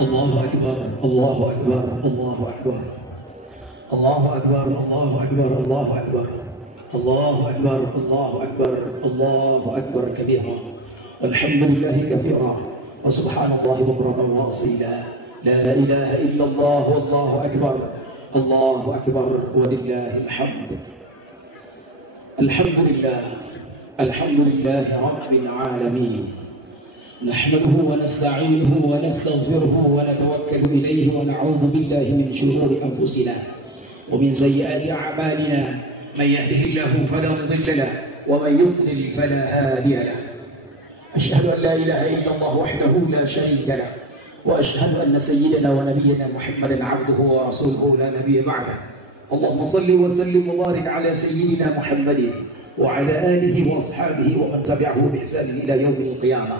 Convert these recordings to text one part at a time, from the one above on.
الله أكبر الله أكبر الله أكبر الله أكبر الله أكبر الله أكبر الله أكبر الله أكبر الله أكبر كبيرا والحمد لله كثيرا وسبحان الله بكرة وأصيلا لا إله إلا الله والله أكبر الله أكبر ولله الحمد. الحمد لله رب العالمين نحمده ونستعينه ونستغفره ونتوكل إليه ونعوذ بالله من شرور أنفسنا ومن سيئات أعمالنا من يهده الله فلا مضل له ومن يضلل فلا هادي له. أشهد أن لا إله إلا الله وحده لا شريك له وأشهد أن سيدنا ونبينا محمدا عبده ورسوله لا نبي بعده. اللهم صل وسلم وبارك على سيدنا محمد وعلى آله وأصحابه ومن تبعه بإحسان إلى يوم القيامة.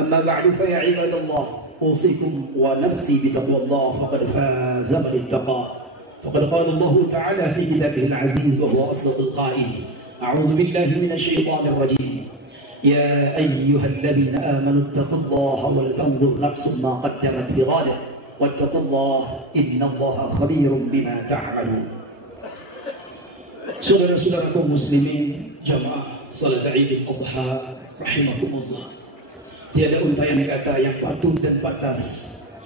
أما بعد فيا عباد الله أوصيكم ونفسي بتقوى الله فقد فاز من اتقى. فقد قال الله تعالى في كتابه العزيز وهو أصدق القائل أعوذ بالله من الشيطان الرجيم يا أيها الذين آمنوا اتقوا الله ولتنظر نفس ما قدمت لغد واتقوا الله إن الله خبير بما تعملون. Saudara-saudara kaum muslimin jamaah salat Idul Adha rahimakumullah. Tiada untayan kata yang patut dan pantas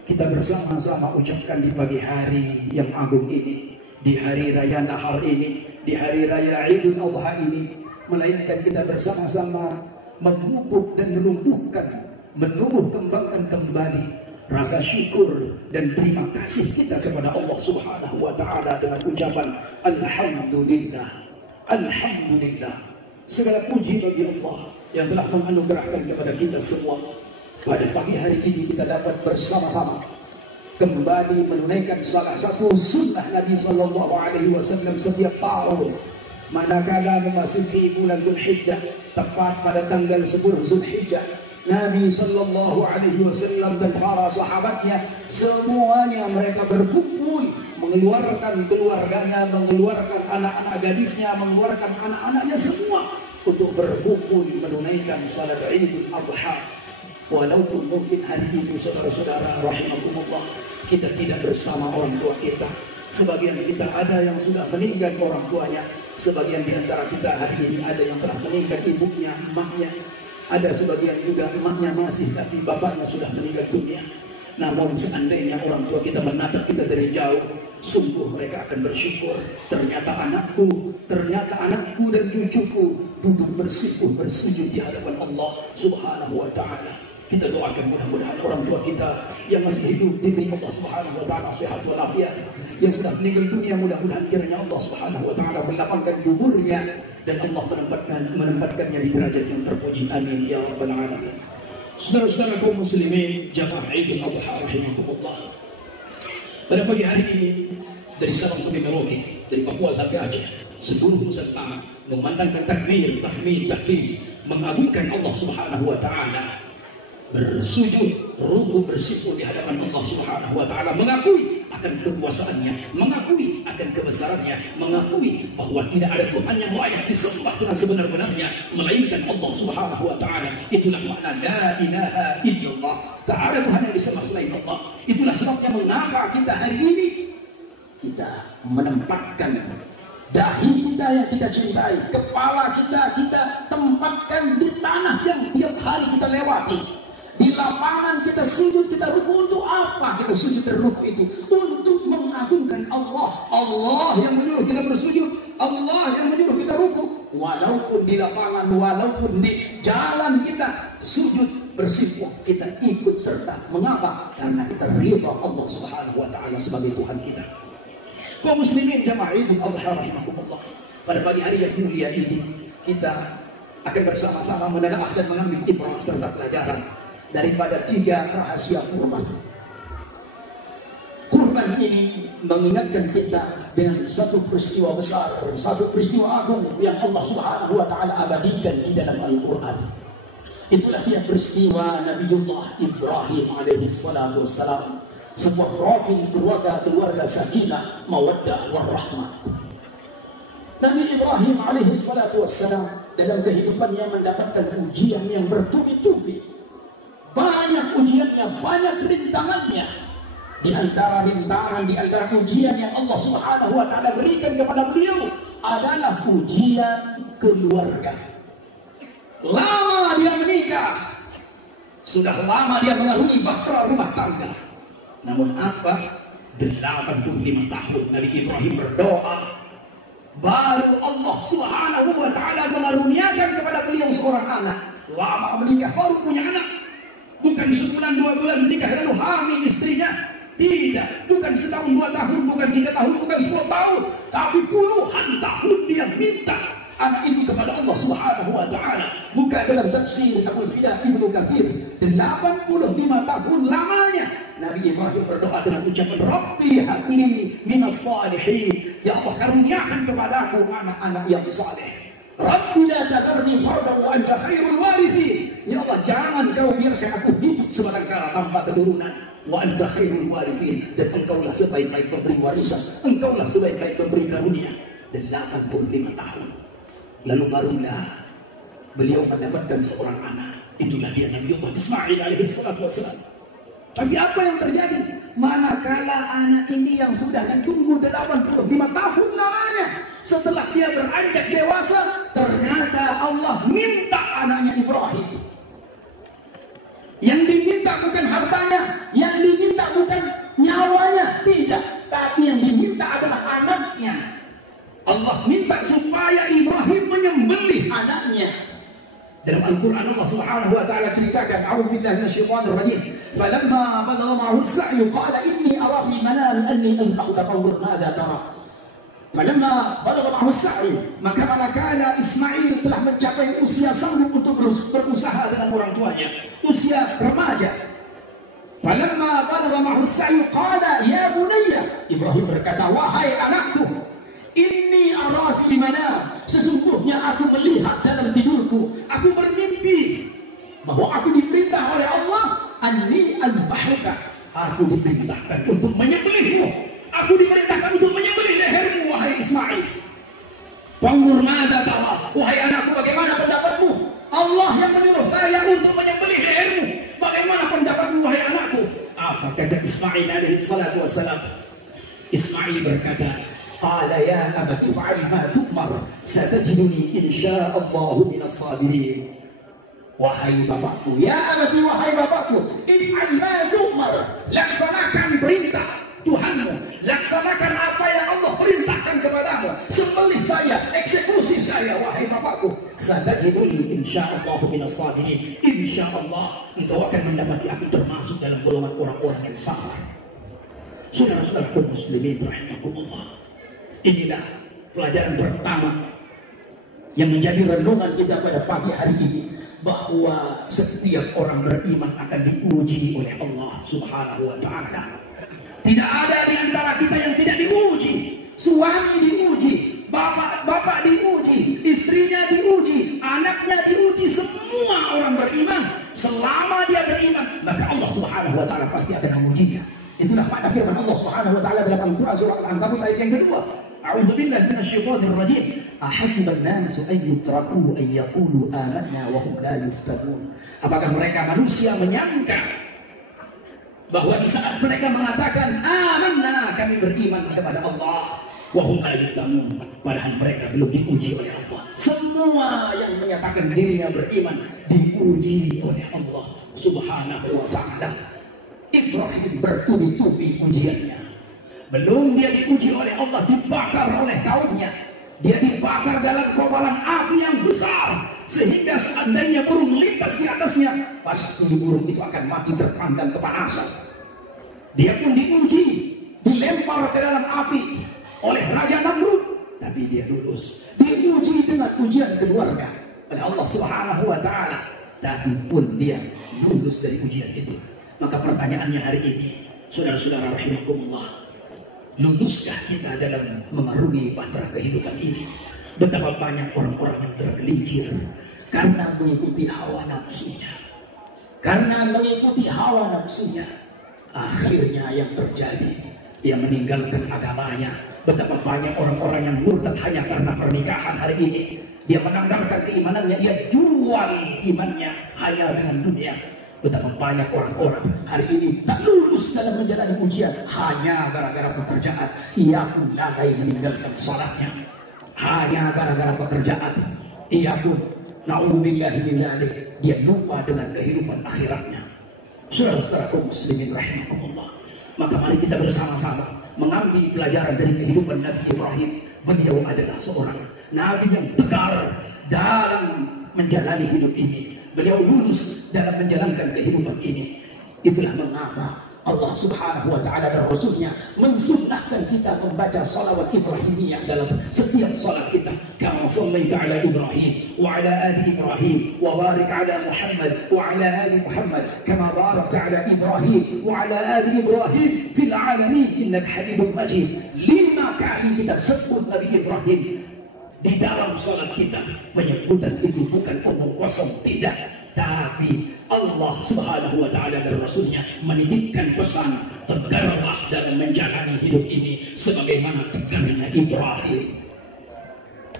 kita bersama-sama ucapkan di pagi hari yang agung ini, di hari raya Nahar ini, di hari raya Idul Adha ini, melainkan kita bersama-sama memupuk dan menumbuh kembangkan kembali rasa syukur dan terima kasih kita kepada Allah Subhanahu wa taala dengan ucapan alhamdulillah. Alhamdulillah. Segala puji bagi Allah yang telah menganugerahkan kepada kita semua. Pada pagi hari ini kita dapat bersama-sama kembali menunaikan salah satu sunnah Nabi sallallahu alaihi wasallam setiap tahun manakala memasuki bulan Dzulhijjah, tepat pada tanggal 10 Dzulhijjah, Nabi sallallahu alaihi wasallam dan para sahabatnya semuanya mereka berkumpul, mengeluarkan keluarganya, mengeluarkan anak-anak gadisnya, mengeluarkan anak-anaknya semua untuk berkumpul menunaikan salat Idul Adha. Walaupun mungkin hari ini saudara-saudara rahimakumullah kita tidak bersama orang tua kita, sebagian kita ada yang sudah meninggal orang tuanya, sebagian di antara kita hari ini ada yang telah meninggal ibunya, emaknya, ada sebagian juga emaknya masih tapi bapaknya sudah meninggal dunia. Namun seandainya orang tua kita menatap kita dari jauh, sungguh mereka akan bersyukur. Ternyata anakku dan cucuku duduk bersujud di hadapan Allah Subhanahu wa taala. Kita doakan mudah-mudahan orang tua kita yang masih hidup diberi Allah Subhanahu wa taala sehat walafiat, yang sudah meninggal dunia mudah-mudahan kiranya Allah Subhanahu wa taala melapangkan kuburnya dan Allah menempatkannya di derajat yang terpuji. Amin ya rabbal alamin. Saudara-saudara kaum muslimin jamaah Idul Adha rahimakumullah. Pada pagi hari ini dari Sabang sampai Merauke, dari Papua sampai Aceh, seluruh Nusantara memandangkan takbir, tahmid, tahlil, mengagungkan Allah Subhanahu wa taala, bersujud, ruku, bersyukur di hadapan Allah Subhanahu wa taala, mengakui akan kekuasaannya, mengakui akan kebesarannya, mengakui bahwa tidak ada Tuhan yang layak disembah dengan sebenar-benarnya melainkan Allah Subhanahu wa taala. Itulah makna la ilaha illallah. Tak ada Tuhan yang disembah selain Allah. Itulah sebabnya mengapa kita hari ini kita menempatkan dahi kita yang kita cintai, kepala kita tempatkan di tanah yang tiap hari kita lewati. Di lapangan kita sujud, kita ruku. Untuk apa kita sujud dan ruku itu? Untuk mengagungkan Allah. Allah yang menyuruh kita bersujud, Allah yang menyuruh kita ruku. Walaupun di lapangan, walaupun di jalan kita sujud bersimpuh, kita ikut serta. Mengapa? Karena kita ridha Allah Subhanahu wa taala sebagai Tuhan kita. Kaum muslimin jamaah Idul Adha rahimakumullah. Pada pagi hari yang mulia ini kita akan bersama-sama menelaah dan mengambil ibrah serta pelajaran daripada 3 rahasia kurban. Kurban ini mengingatkan kita dengan satu peristiwa besar, satu peristiwa agung yang Allah Subhanahu wa taala abadikan di dalam Al-Qur'an. Itulah dia peristiwa Nabiullah Ibrahim alaihi salatu wassalam, sebuah profil keluarga sakinah, mawaddah warahmah. Nabi Ibrahim alaihi salatu wassalam dalam kehidupannya mendapatkan ujian yang bertubi-tubi. Banyak banyak ujiannya, banyak rintangannya. Di antara rintangan, di antara ujian yang Allah Subhanahu wa Ta'ala berikan kepada beliau adalah ujian keluarga. Lama dia menikah, sudah lama dia mengarungi bahtera rumah tangga. Namun apa? 85 tahun Nabi Ibrahim berdoa, baru Allah Subhanahu wa Ta'ala mengaruniakan kepada beliau seorang anak. Lama menikah baru punya anak. Bukan sebulan 2 bulan menikah lalu hamil istrinya. Tidak, bukan setahun 2 tahun, bukan 3 tahun, bukan 10 tahun, tapi puluhan tahun dia minta anak itu kepada Allah Subhanahu wa Ta'ala. Buka dalam tafsir Abul Fida Ibnu Katsir, 85 tahun lamanya Nabi Ibrahim berdoa dengan ucapan Rabbi habli minas salihin, ya Allah karuniakan kepadaku anak-anak yang saleh. Rabbi la tadharni fardan wa anta khairul warithin, ya Allah jangan kau biarkan aku hidup sementara tanpa keturunan. Wa anta khairul warithin, dan engkaulah sebaik-baik pemberi warisan, engkaulah sebaik-baik pemberi karunia. 85 tahun lalu barulah beliau mendapatkan seorang anak. Itulah dia Nabi Allah Ismail alaihi salatu wassalam. Tapi apa yang terjadi manakala anak ini yang sudah ditunggu 85 tahun lamanya, setelah dia beranjak dewasa, ternyata Allah minta anaknya Ibrahim. Yang diminta bukan hartanya, yang diminta bukan nyawanya, tidak, tapi yang diminta adalah anaknya. Allah minta supaya Ibrahim menyembelih anaknya. Dalam Al-Quran Allah Subhanahu wa Ta'ala ceritakan, a'udzubillahi minasyaitonir rajim, falamma balagha ma'ahu as-sa'yu qala inni ara fil manami anni anfa'uka fanzur madza tara. Falamma balagha ma'ahu as-sa'yu, maka manakala Ismail telah mencapai usia sanggup untuk berusaha dengan orang tuanya, usia remaja. Falamma balagha ma'ahu as-sa'yu qala ya bunayya, Ibrahim berkata, wahai anakku, inni ara fil manam, sesungguhnya aku melihat dalam tidurku, aku bermimpi bahwa aku diperintah oleh Allah, anni azbahuka, aku diperintahkan untuk menyembelihmu, aku diperintahkan untuk menyembelih lehermu wahai Ismail. Fanzur madza tara, wahai anakku bagaimana pendapatmu? Allah yang menyuruh saya untuk menyembelih lehermu, bagaimana pendapatmu wahai anakku? Apa kata Ismail alaihi salatu wassalam? Ismail berkata, qala ya abati fa'al ma tu'mar satajiduni insyaallah minas sabirin. Wahai bapakku, ya abati, wahai bapakku, if'al ma tu'mar, laksanakan perintah Tuhanmu, laksanakan apa yang Allah perintahkan kepadamu, sembelih saya, eksekusi saya wahai bapakku. Satajiduni insyaallah minas sabirin, insyaallah engkau akan mendapati aku termasuk dalam golongan orang-orang yang sabar. Saudara-saudara muslimin rahimakumullah, inilah pelajaran pertama yang menjadi renungan kita pada pagi hari ini, bahwa setiap orang beriman akan diuji oleh Allah Subhanahu wa Ta'ala. Tidak ada di antara kita yang tidak diuji. Suami diuji, bapak diuji, istrinya diuji, anaknya diuji. Semua orang beriman, selama dia beriman, maka Allah Subhanahu wa Ta'ala pasti akan mengujinya. Itulah makna firman Allah Subhanahu wa Ta'ala dalam Al-Quran surah Al-Ankabut ayat yang kedua. A'udzubillahi minasyaitonir rajim. Ahasiban nasu an yutraku an yaqulu amanna wa hum la yuftanun. Apakah mereka manusia menyangka bahwa di saat mereka mengatakan amanna, kami beriman kepada Allah, wa hum la yuftanun, padahal mereka belum diuji oleh Allah. Semua yang menyatakan dirinya beriman diuji oleh Allah Subhanahu wa Ta'ala. Ibrahim bertubi-tubi ujiannya. Belum dia diuji oleh Allah, dibakar oleh kaumnya. Dia dibakar dalam kobaran api yang besar, sehingga seandainya burung lintas di atasnya, pasti burung itu akan mati terpanggang kepanasan. Dia pun diuji, dilempar ke dalam api oleh Raja Namrud, tapi dia lulus. Diuji dengan ujian keluarga oleh Allah Subhanahu wa Ta'ala, tapi pun dia lulus dari ujian itu. Maka pertanyaannya hari ini, saudara-saudara rahimakumullah, luluskah kita dalam mengarungi bahtera kehidupan ini? Betapa banyak orang-orang yang tergelincir karena mengikuti hawa nafsunya. Karena mengikuti hawa nafsunya, akhirnya yang terjadi, dia meninggalkan agamanya. Betapa banyak orang-orang yang murtad hanya karena pernikahan hari ini. Dia menanggalkan keimanannya, dia jual imannya hanya dengan dunia. Betapa banyak orang-orang hari ini tak lulus dalam menjalani ujian hanya gara-gara pekerjaan. Ia pun lalai meninggalkan salatnya. Hanya gara-gara pekerjaan. Ia pun na'udzubillahi min dzalik, dia lupa dengan kehidupan akhiratnya. Saudara-saudara kaum muslimin rahimakumullah. Maka mari kita bersama-sama mengambil pelajaran dari kehidupan Nabi Ibrahim. Beliau adalah seorang nabi yang tegar dalam menjalani hidup ini. Beliau lulus dalam menjalankan kehidupan ini. Itulah mengapa Allah subhanahu wa ta'ala dan Rasulnya mensunnahkan kita membaca salawat Ibrahimiyah dalam setiap salat kita. Kama sallaita ala Ibrahim wa ala ali Ibrahim wa barik ala Muhammad wa ala ali Muhammad kama barakta ala Ibrahim wa ala ali Ibrahim fil alamin innaka Hamidum Majid. 5 kali kita sebut Nabi Ibrahim di dalam salat kita. Penyebutan itu bukan omong kosong, tidak, tapi Allah subhanahu wa ta'ala dan Rasulnya menitipkan pesan, tegarlah dalam menjalani hidup ini sebagaimana tegarnya Ibrahim.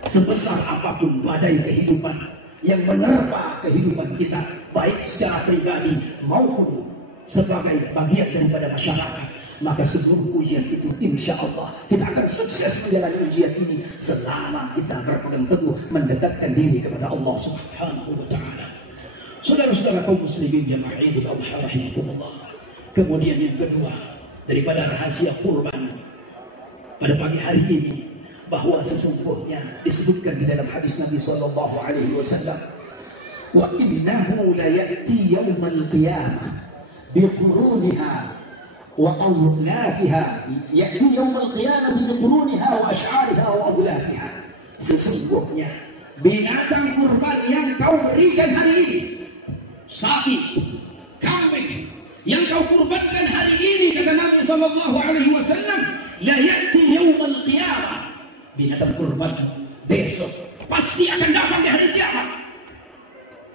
Sebesar apapun badai kehidupan yang menerpa kehidupan kita, baik secara pribadi maupun sebagai bagian daripada masyarakat, maka seluruh ujian itu insya Allah kita akan sukses menjalani ujian ini selama kita berpegang teguh mendekatkan diri kepada Allah subhanahu wa ta'ala. Saudara-saudara kaum muslimin jamaah Idul Adha rahimakumullah. Kemudian yang kedua, daripada rahasia kurban pada pagi hari ini, bahwa sesungguhnya disebutkan di dalam hadis Nabi sallallahu alaihi wasallam, wa innahu la ya'ti yaumal qiyamah bi quruniha wa awlafiha, ya'ti yaumal qiyamah bi quruniha wa ash'ariha wa awlafiha. Sesungguhnya binatang kurban yang kau berikan hari ini, sapi, kambing yang kau kurbankan hari ini, kata Nabi sallallahu alaihi wasallam, la ya'ti yaumal qiyamah, binatang kurban besok pasti akan datang di hari kiamat.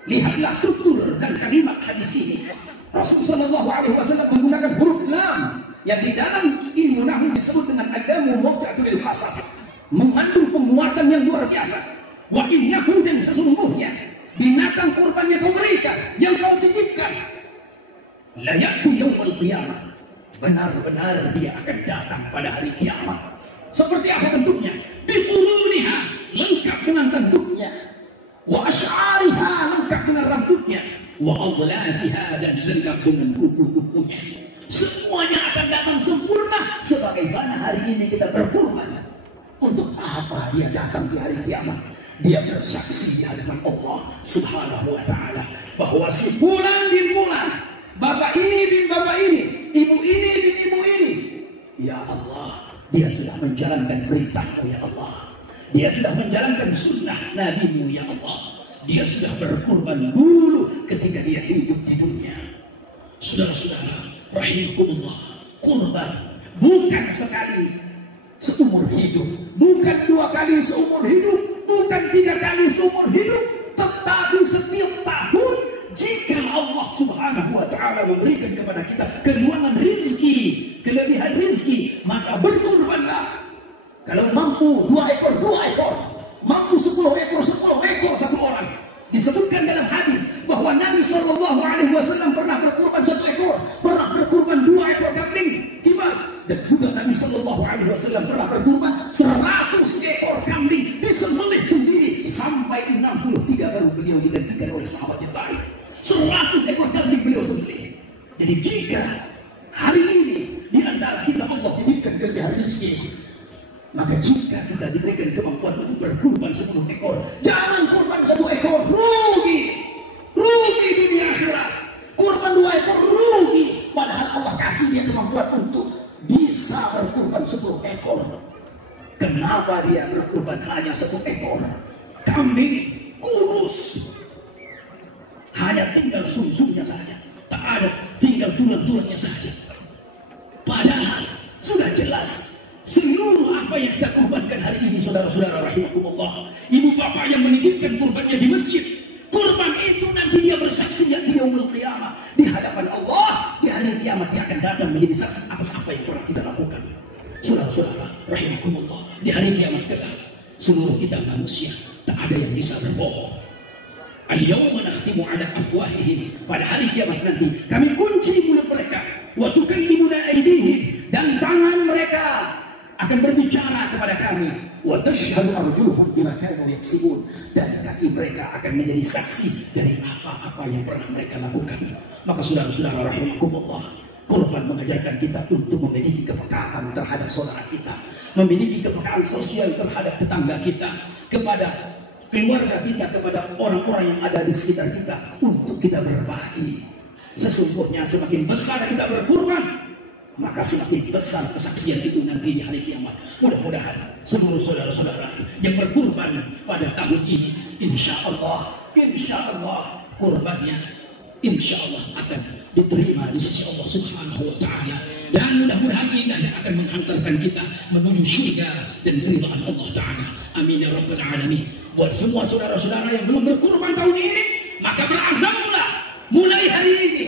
Lihatlah struktur dan kalimat hadis ini. Rasul sallallahu alaihi wasallam menggunakan huruf lam yang di dalam ilmu nahwu disebut dengan adamu mawqatul qasam, mengandung penguatan yang luar biasa. Wa innahu, dan sesungguhnya binatang kurban yang kau berikan, yang kau titipkan, la ya'ti yaumul qiyamah, benar-benar dia akan datang pada hari kiamat. Seperti apa bentuknya? Bifuruniha, lengkap dengan tanduknya, wa asy'ariha, lengkap dengan rambutnya, wa adlafiha, dan lengkap dengan kuku-kukunya. Semuanya akan datang sempurna sebagaimana hari ini kita berkurban. Untuk apa dia datang di hari kiamat? Dia bersaksi di hadapan Allah subhanahu wa ta'ala bahwa si fulan bin fulan, bapak ini bin bapak ini, ibu ini bin ibu ini, ya Allah, dia sudah menjalankan perintahmu ya Allah, dia sudah menjalankan sunnah nabimu ya Allah, dia sudah berkurban dulu ketika dia hidup di dunia. Saudara-saudara rahimakumullah, kurban bukan sekali seumur hidup, bukan 2 kali seumur hidup, bukan 3 kali seumur hidup, tetapi setiap tahun jika Allah subhanahu wa ta'ala memberikan kepada kita keluangan rizki, kelebihan rizki, maka berkurbanlah. Kalau mampu 2 ekor 2 ekor, mampu 10 ekor 10 ekor satu orang. Disebutkan dalam hadis bahwa Nabi sallallahu alaihi wasallam pernah berkurban 1 ekor, pernah berkurban 2 ekor kambing kibas, dan juga Nabi sallallahu alaihi wasallam pernah berkurban 100 ekor kambing disembelih sendiri sampai 63 baru beliau digantikan oleh sahabat yang lain. 100 ekor kambing beliau sembelih. Jadi jika hari ini di antara kita Allah titipkan kelebihan rezeki, maka jika kita diberikan kemampuan untuk berkurban 10 ekor, jangan kurban 1 ekor, rugi dunia akhirat. Kurban 2 ekor rugi, padahal Allah kasih dia kemampuan untuk bisa berkurban 10 ekor. Kenapa dia berkurban hanya 1 ekor? Kambing kurus, hanya tinggal sumsumnya saja, tak ada, tinggal tulang-tulangnya saja. Padahal sudah jelas seluruh apa yang kita kurbankan hari ini, saudara-saudara rahimakumullah, ibu bapak yang menitipkan kurbannya di masjid, kurban itu nanti dia bersaksi di yaumul qiyamah di hadapan Allah. Di hari kiamat dia akan datang menjadi saksi atas apa yang pernah kita lakukan. Saudara-saudara rahimakumullah, di hari kiamat kelak seluruh kita manusia tak ada yang bisa berbohong, Al-yawma nakhtimu ala afwahihim, pada hari kiamat nanti kami kunci mulut mereka, wa tukallimuna aydihim, dan tangan mereka akan berbicara kepada kami, wa tashhadu arjuluhum bima kanu yaksubun, dan kaki mereka akan menjadi saksi dari apa-apa yang pernah mereka lakukan. Maka saudara-saudara rahimakumullah, korban mengajarkan kita untuk memiliki kepekaan terhadap saudara kita, memiliki kepekaan sosial terhadap tetangga kita, kepada keluarga kita, kepada orang-orang yang ada di sekitar kita, untuk kita berbagi. Sesungguhnya semakin besar kita berkorban, maka semakin besar kesaksian itu nanti di hari kiamat. Mudah-mudahan seluruh saudara-saudara yang berkorban pada tahun ini, insya Allah korbannya insya Allah akan diterima di sisi Allah Subhanahu wa Ta'ala, dan mudah-mudahan ini akan menghantarkan kita menuju surga dan keridhaan Allah Ta'ala. Amin ya rabbal alamin. Buat semua saudara-saudara yang belum berkorban tahun ini, maka berazamlah mulai hari ini,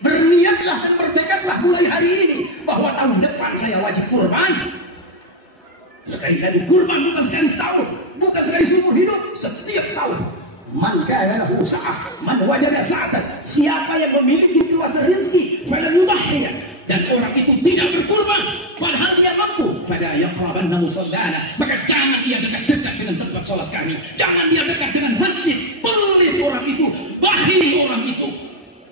berniatlah dan bertekadlah mulai hari ini bahwa tahun depan saya wajib kurban. Sekali-kali kurban, bukan sekali setahun, bukan sekali seumur hidup, setiap tahun. Man kana lahu sa'ah, man wajada sa'atan, siapa yang memiliki kuasa rezeki, falam yudahhiya, dan orang itu tidak berkurban padahal dia mampu, fala yaqrabanna musallana, maka jangan dia dekat-dekat dengan tempat sholat kami, jangan dia dekat dengan masjid. Pelit orang itu, bakhil orang itu.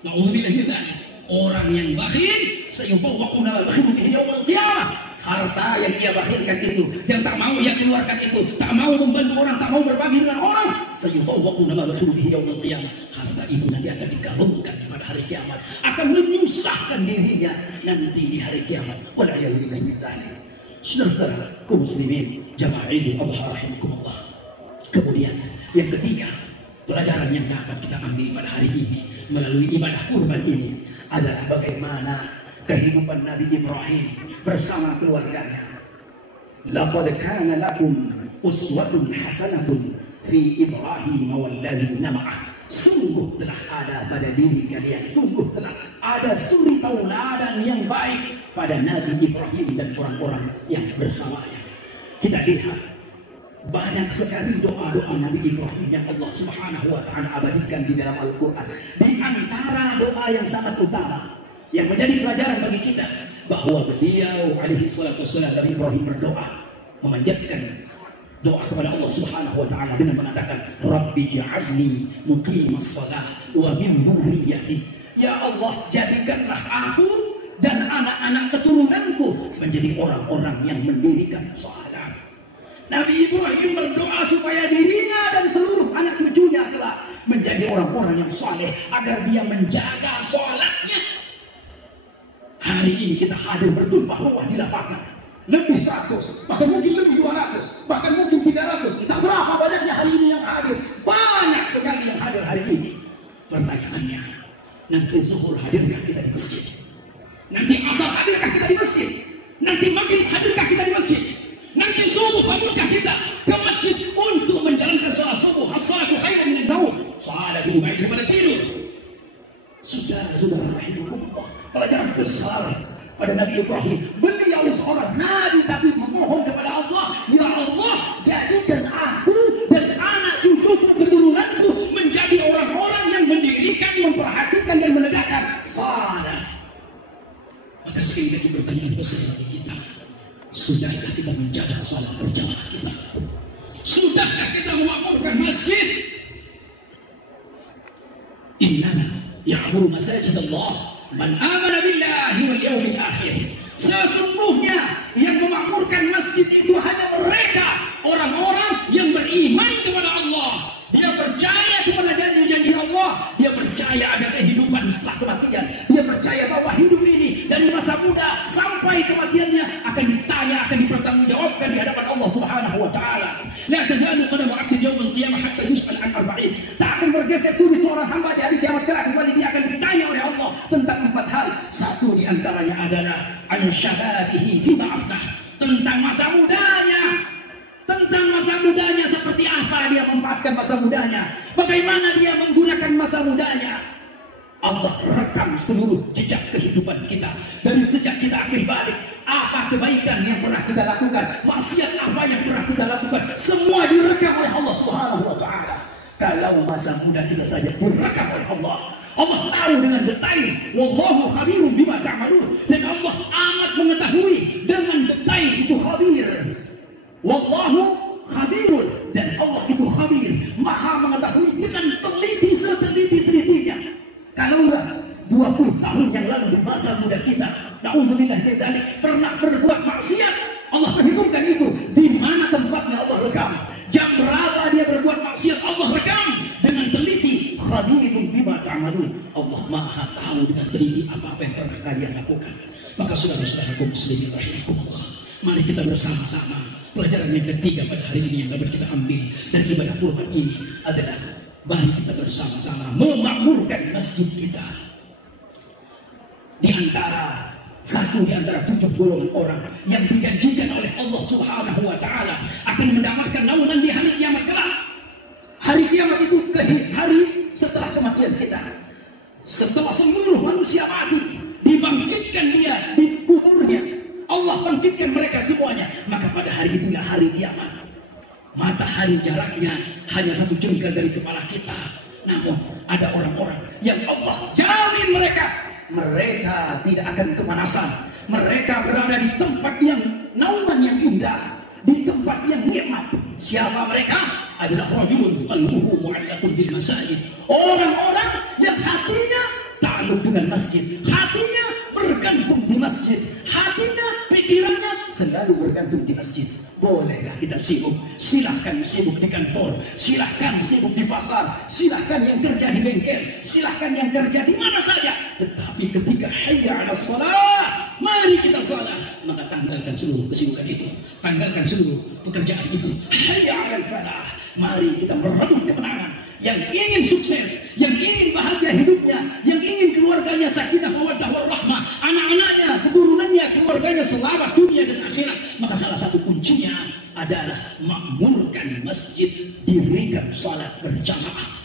Na'udzubillah min dzalik. Orang yang bakhil, sayubawwa'una al-bakhil bihi yaumil qiyamah. Harta yang ia bakhilkan itu, yang tak mau ia keluarkan itu, tak mau membantu orang, tak mau berbagi dengan orang, sayubawwa'una al-bakhil bihi yaumil qiyamah. Harta itu nanti akan digabungkan pada hari kiamat, akan menyusahkan dirinya nanti di hari kiamat. Wal'iyadzubillah min dzalik. Saudara-saudara kaum muslimin jamaah Idul Adha rahimakumullah. Kemudian yang ketiga, pelajaran yang dapat kita ambil pada hari ini melalui ibadah kurban ini adalah bagaimana kehidupan Nabi Ibrahim bersama keluarganya. Laqad kana lakum uswatun hasanatun fi Ibrahim walladzina ma'ah. Sungguh telah ada pada diri kalian, sungguh telah ada suri tauladan yang baik pada Nabi Ibrahim dan orang-orang yang bersamanya. Kita lihat banyak sekali doa-doa Nabi Ibrahim yang Allah Subhanahu wa Ta'ala abadikan di dalam Al-Quran. Di antara doa yang sangat utama yang menjadi pelajaran bagi kita, bahwa beliau alaihi salatu wassalam, Nabi Ibrahim berdoa memanjatkan doa kepada Allah Subhanahu wa Ta'ala dengan mengatakan, Rabbi ja'alni muqimas shalah wa min dzurriyyati. Ya Allah, jadikanlah aku dan anak-anak keturunanku menjadi orang-orang yang mendirikan salat. Nabi Ibrahim berdoa supaya dirinya dan seluruh anak cucunya telah menjadi orang-orang yang saleh, agar dia menjaga salatnya. Hari ini kita hadir bertumpah-ruah di lapangan, lebih 100, bahkan mungkin lebih 200, bahkan mungkin 300. Kita berapa banyaknya hari ini yang hadir? Banyak sekali yang hadir hari ini. Pertanyaannya, nanti zuhur hadirkah kita di masjid? Nanti asar hadirkah kita di masjid? Nanti maghrib hadirkah kita di masjid? Nanti subuh hadirkah kita ke masjid untuk menjalankan salat subuh? As-salatu khairun min an-naum. Salat lebih baik daripada tidur. Saudara-saudara rahimakumullah, pelajaran besar pada Nabi Ibrahim. Beliau seorang nabi tapi memohon kepada Allah, ya Allah, jadikan aku dan anak cucuku keturunanku menjadi orang-orang yang mendirikan, memperhatikan dan menegakkan salat. Maka sekali lagi pertanyaan besar bagi kita, sudahkah kita menjaga salat berjamaah kita? Sudahkah kita memakmurkan masjid? Innama ya'muru masajid Allah man amana billahi wal yawmil akhir. Sesungguhnya yang memakmurkan masjid itu hanya mereka, orang-orang yang beriman kepada Allah. Dia percaya kepada janji-janji Allah, dia percaya ada kehidupan setelah kematian, dia percaya bahwa hidup ini dari masa muda sampai kematiannya akan ditanya, akan dipertanggungjawabkan di hadapan Allah Subhanahu wa Ta'ala. La tazalu qadamu 'abdin yawmal qiyamah hatta yus'al an arba'in. Tak akan bergeser tubuh seorang hamba di hari kiamat kelak kecuali dia akan ditanya oleh Allah tentang 4 hal. Satu di antaranya adalah an syababihi fima afnah, tentang masa mudanya. Tentang masa mudanya, seperti apa dia memanfaatkan masa mudanya, bagaimana dia menggunakan masa mudanya. Allah rekam seluruh jejak kehidupan kita dari sejak kita akhir balik. Apa kebaikan yang pernah kita lakukan, maksiat apa yang pernah kita lakukan, semua direkam oleh Allah Subhanahu wa Ta'ala. Kalau masa muda kita saja direkam oleh Allah. Allah tahu dengan detail. Wallahu khabirun bima ta'malun. Dan Allah amat mengetahui dengan detail. Itu khabir. Wallahu khabirun. Dan Allah itu khabir, maha mengetahui dengan teliti seteliti-telitinya. Kalau enggak 20 tahun yang lalu di masa muda kita, na'udzubillah min dzalik, pernah berbuat maksiat, Allah perhitungkan itu. Di mana tempatnya Allah rekam. Jam berapa dia berbuat maksiat, Allah rekam dengan teliti. Khabirun bima ta'malun. Allah maha tahu dengan teliti apa-apa yang pernah kalian lakukan. Maka saudara-saudaraku muslimin rahimakumullah, mari kita bersama-sama. Pelajaran yang ketiga pada hari ini yang dapat kita ambil dari ibadah kurban ini adalah mari kita bersama-sama memakmurkan masjid kita. Di antara 7 golongan orang yang dijanjikan oleh Allah Subhanahu wa Ta'ala akan mendapatkan naungan di hari kiamat kelak. Hari kiamat itu hari setelah kematian kita. Setelah seluruh manusia mati, dibangkitkan dia di kuburnya. Allah bangkitkan mereka semuanya. Maka pada hari itulah hari kiamat. Matahari jaraknya hanya 1 jengkal dari kepala kita. Namun ada orang-orang yang Allah jamin mereka tidak akan kemanasan. Mereka berada di tempat yang naungan yang indah, di tempat yang nikmat. Siapa mereka? Adalah rajulun qalbuhu mu'allaqun bil masajid. Orang-orang yang hatinya ta'alluq dengan masjid, hatinya bergantung di masjid, hatinya, pikirannya selalu bergantung di masjid. Bolehlah kita sibuk, silahkan sibuk di kantor, silahkan sibuk di pasar, silahkan yang kerja di bengkel, silahkan yang kerja di mana saja. Tetapi ketika hayya 'alas shalah, mari kita salat, maka tanggalkan seluruh kesibukan itu, tanggalkan seluruh pekerjaan itu. Hayya 'alal falah, mari kita merebut kemenangan. Yang ingin sukses, yang ingin bahagia hidupnya, yang ingin keluarganya sakinah mawaddah warahmah, anak-anaknya, keturunannya, keluarganya selamat dunia dan akhirat, maka salah satu kuncinya adalah makmurkan masjid, dirikan salat berjamaah.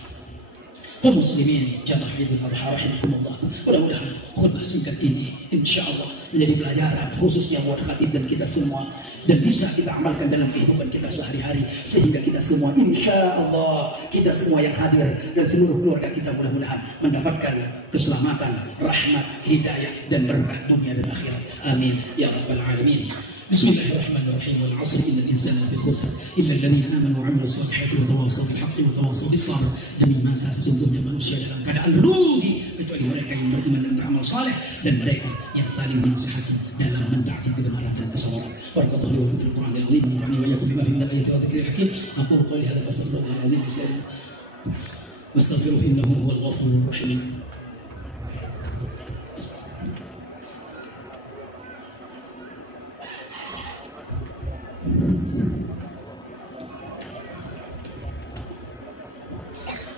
Kaum muslimin jamaah Idul Adha rahimakumullah, mudah-mudahan khutbah singkat ini insyaallah menjadi pelajaran khususnya buat khatib dan kita semua, dan bisa kita amalkan dalam kehidupan kita sehari-hari, sehingga kita semua insyaallah, kita semua yang hadir dan seluruh keluarga kita mudah-mudahan mendapatkan keselamatan, rahmat, hidayah dan berkah dunia dan akhirat. Amin ya rabbal alamin. Bismillahirrahmanirrahim. Wal 'asri innal insana lafi khusr illa alladziina aamanu wa 'amilus shalihati wa tawassaw bil haqqi wa tawassaw bis sabr. Demi masa sesungguhnya manusia dalam keadaan rugi kecuali mereka yang beriman dan beramal saleh, dan mereka yang saling menasihati dalam mentaati kebenaran dan kesabaran. Barakallahu li wa lakum fil Qur'anil 'azim wa nafa'ani wa iyyakum bima fihi min al-ayati wa dhikril hakim. Aqulu qawli hadha wa astaghfirullahal 'azim li wa wastaghfiruhu innahu huwal ghafurur rahim.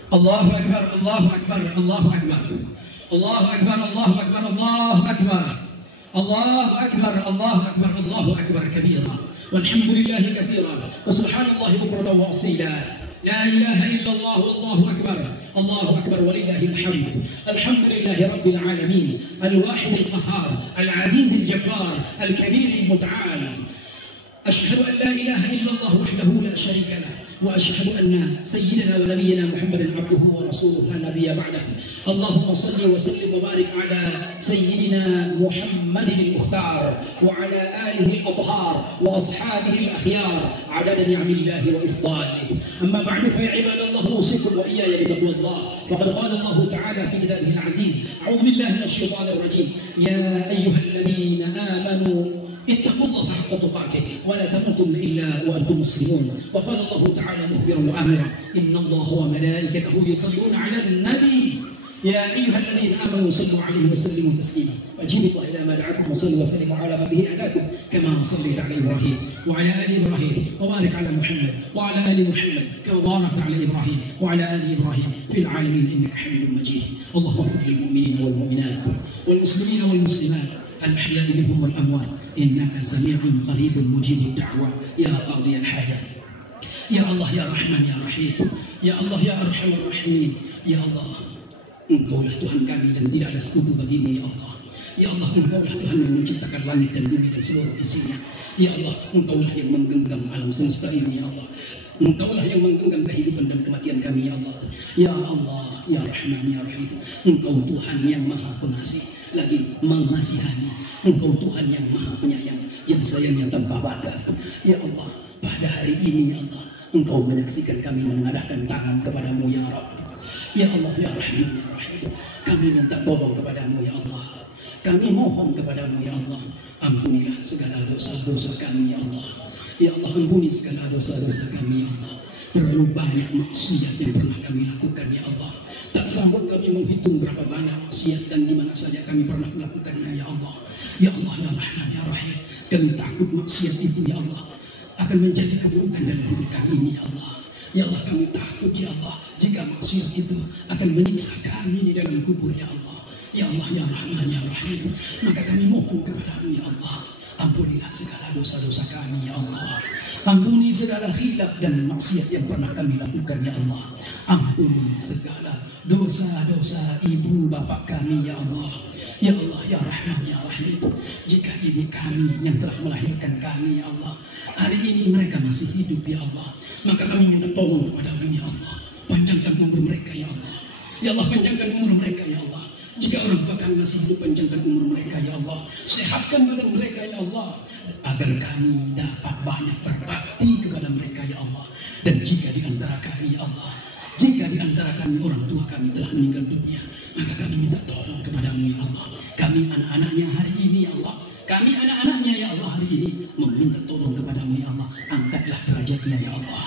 Allahu akbar, Allahu akbar, Allahu akbar. Allahu akbar, Allahu akbar, Allahu akbar. Allahu akbar, Allahu akbar, Allahu akbar kabira. Walhamdulillahi katsira. Wa subhanallahi bukratan wa asila. La ilaha illallah, wallahu akbar. Allahu akbar walillahil hamd. Alhamdulillahi rabbil alamin. Al-wahid al-qahhar, al-aziz al-jabbar, al-kabir al-muta'al. أشهد أن لا إله إلا الله وحده لا شريك له، وأشهد أن سيدنا ونبينا محمد عبده ورسوله لا نبي بعده. اللهم صل وسلم وبارك على سيدنا محمد المختار وعلى آله الأطهار وأصحابه الأخيار عدد نعم الله وإفضاله. أما بعد فيا عباد الله أوصيكم وإياي بتقوى الله. فقد قال الله تعالى في كتابه العزيز: أعوذ بالله من الشيطان الرجيم. يا أيها الذين آمنوا اتقوا الله حق تقاته ولا تموتن الا وانتم مسلمون. وقال الله تعالى مخبرا وامرا: ان الله وملائكته يصلون على النبي يا ايها الذين امنوا صلوا عليه وسلموا تسليما. واجيبوا الله الى ما دعاكم وصلوا وسلموا على من به هداكم كما صليت على ابراهيم وعلى ال ابراهيم وبارك على محمد وعلى ال محمد كما باركت على ابراهيم وعلى ال ابراهيم في العالمين انك حميد مجيد. اللهم اغفر للمؤمنين والمؤمنات والمسلمين والمسلمات الأحياء منهم والأموات إنك سميع قريب مجيب الدعوة يا قاضي الحاجات. يا الله يا رحمن يا رحيم. يا الله يا أرحم الراحمين. يا الله, Engkaulah Tuhan kami dan tidak ada sekutu bagimu ya Allah. Ya Allah, Engkaulah Tuhan yang menciptakan langit dan bumi dan seluruh isinya. Ya Allah, Engkaulah yang menggenggam alam semesta ini ya Allah. Engkaulah yang menggenggam kehidupan dan kematian kami, ya Allah. Ya Allah, ya Rahman, ya Rahim. Engkau Tuhan yang maha pengasih, lagi mengasihani. Engkau Tuhan yang maha penyayang, yang sayangnya tanpa batas. Ya Allah, pada hari ini, ya Allah, Engkau menyaksikan kami mengadahkan tangan kepadamu, ya Rabb. Ya Allah, ya Rahim, ya Rahim. Kami minta tolong kepadamu, ya Allah. Kami mohon kepadamu, ya Allah. Ampunilah segala dosa-dosa kami, ya Allah. Ya Allah, ampuni segala dosa-dosa kami, ya Allah. Terlalu banyak maksiat yang pernah kami lakukan, ya Allah. Tak sanggup kami menghitung berapa banyak maksiat dan di mana saja kami pernah melakukannya, ya Allah. Ya Allah, ya Rahman, ya Rahim. Kami takut maksiat itu, ya Allah, akan menjadi keburukan dalam hidup kami ini, ya Allah. Ya Allah, kami takut, ya Allah, jika maksiat itu akan menyiksa kami di dalam kubur, ya Allah. Ya Allah, ya Rahman, ya Rahim. Maka kami mohon kepadamu, ya Allah. Ampunilah segala dosa-dosa kami, ya Allah. Ampuni segala khilaf dan maksiat yang pernah kami lakukan, ya Allah. Ampuni segala dosa-dosa ibu bapak kami, ya Allah. Ya Allah, ya Rahman, ya Rahim. Jika ibu kami yang telah melahirkan kami, ya Allah, hari ini mereka masih hidup, ya Allah, maka kami minta tolong kepadamu, ya Allah. Panjangkan umur mereka, ya Allah. Ya Allah, panjangkan umur mereka, ya Allah. Jika orang tua kami masih hidup, panjangkan umur mereka, ya Allah. Sehatkan badan mereka, ya Allah, agar kami dapat banyak berbakti kepada mereka, ya Allah. Dan jika di antara kami, ya Allah, jika di antara kami orang tua kami telah meninggal dunia, maka kami minta tolong kepadamu, ya Allah. Kami anak-anaknya hari ini, ya Allah. Kami anak-anaknya, ya Allah, hari ini meminta tolong kepadamu, ya Allah. Angkatlah derajatnya, ya Allah.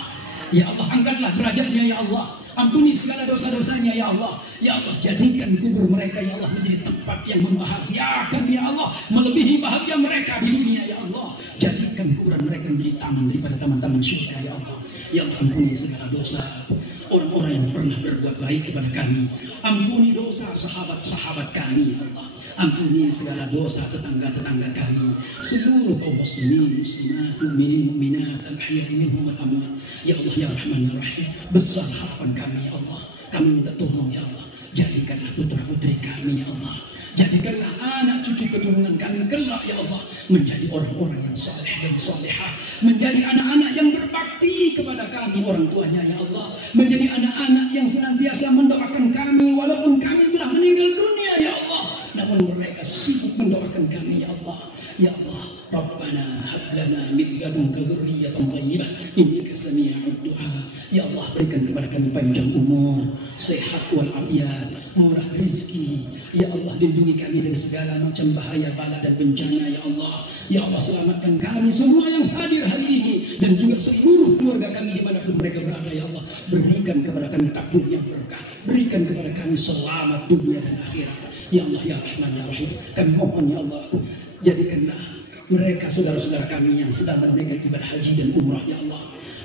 Ya Allah, angkatlah derajatnya, ya Allah. Ampuni segala dosa-dosanya, ya Allah. Ya Allah, jadikan kubur mereka, ya Allah, menjadi tempat yang membahagiakan, ya Allah, melebihi bahagia mereka di dunia, ya Allah. Jadikan kuburan mereka menjadi taman daripada taman-taman surga, ya Allah. Ya Allah, ampuni segala dosa orang-orang yang pernah berbuat baik kepada kami. Ampuni dosa sahabat-sahabat kami, ya Allah. Ampuni segala dosa tetangga-tetangga kami, seluruh kaum muslimin, muslimat, mukminin, mukminat, al-ahya'i minhum wal amwat. Ya Allah, ya Rahman, ya Rahim. Besar harapan kami, ya Allah. Kami minta tolong, ya Allah. Jadikanlah putra-putri kami, ya Allah. Jadikanlah anak cucu keturunan kami kelak, ya Allah, menjadi orang-orang yang saleh dan salehah, menjadi anak-anak yang berbakti kepada kami orang tuanya, ya Allah, menjadi anak-anak yang senantiasa mendoakan kami walaupun kami telah meninggal dunia, ya Allah. Namun mereka sibuk mendoakan kami, ya Allah. Ya Allah, Rabbana hab lana min ladunka dzurriyyatan thayyibah innaka sami'ud du'a. Ya Allah, berikan kepada kami panjang umur, sehat walafiat, murah rezeki. Ya Allah, lindungi kami dari segala macam bahaya, bala dan bencana, ya Allah. Ya Allah, selamatkan kami semua yang hadir hari ini dan juga seluruh keluarga kami dimanapun mereka berada, ya Allah. Berikan kepada kami takdir yang berkah, berikan kepada kami selamat dunia dan akhirat. Ya Allah, ya Rahman, ya Rahim. Kami mohon, ya Allah, jadikanlah mereka saudara-saudara kami yang sedang menunaikan ibadah haji dan umrah, ya Allah.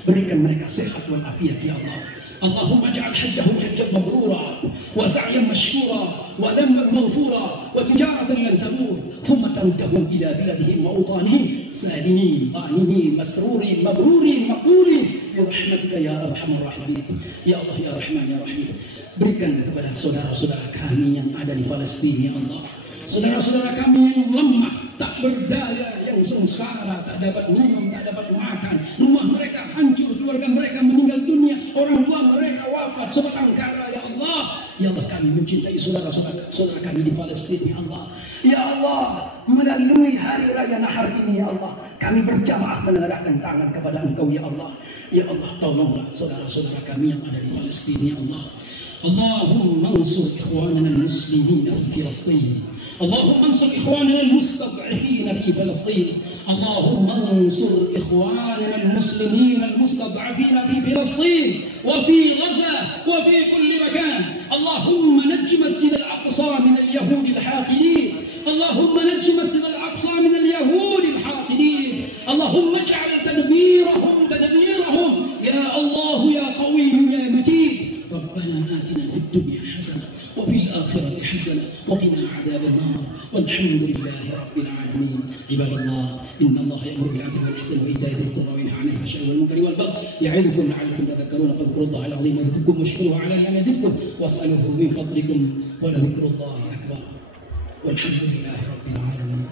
Berikan mereka sehat walafiat, ya Allah. Allahumma ja'al hajjahum hajjat mabrura wa sa'yan mashkura wa dhanban maghfura wa tijaratan lan tamur thumma taruddahum ila biladihim wa utanihim salimin ghanimim masrurin mabrurin maqburin bi rahmatika ya arhamar rahimin. Ya Allah, ya Rahman, ya Rahim. Berikan kepada saudara-saudara kami yang ada di Palestina, ya Allah. Saudara-saudara kami yang lemah, tak berdaya, yang sengsara, tak dapat minum, tak dapat makan. Rumah mereka hancur, keluarga mereka meninggal dunia, orang tua mereka wafat sebatang kara, ya Allah. Ya Allah, kami mencintai saudara-saudara kami di Palestina, ya Allah. Ya Allah, melalui hari raya Nahar ini, ya Allah, kami berjamaah mengarahkan tangan kepada Engkau, ya Allah. Ya Allah, tolonglah saudara-saudara kami yang ada di Palestina, ya Allah. Allahumma ansur ikhwanana al-muslimin fi Filastin. اللهم انصر إخواننا المستضعفين في فلسطين. اللهم انصر إخواننا المسلمين المستضعفين في فلسطين وفي غزة وفي كل مكان. اللهم نج مسجد الأقصى من اليهود الحاقدين. اللهم نج مسجد الأقصى من اليهود الحاقدين. اللهم اجعل تدبيرهم يا الله يا قوي يا متين. ربنا آتنا في الدنيا حسنة وفي الآخرة حسنة وقنا عذاب النار والحمد لله رب العالمين. عباد الله، إن الله يأمر بالعدل والإحسان وإيتاء ذي القربى وينهى عن الفحشاء والمنكر والبغي يعظكم لعلكم تذكرون فاذكروا الله العظيم يذكركم واشكروه على ما يزدكم واسألوه من فضلكم ولذكر الله أكبر والحمد لله رب العالمين.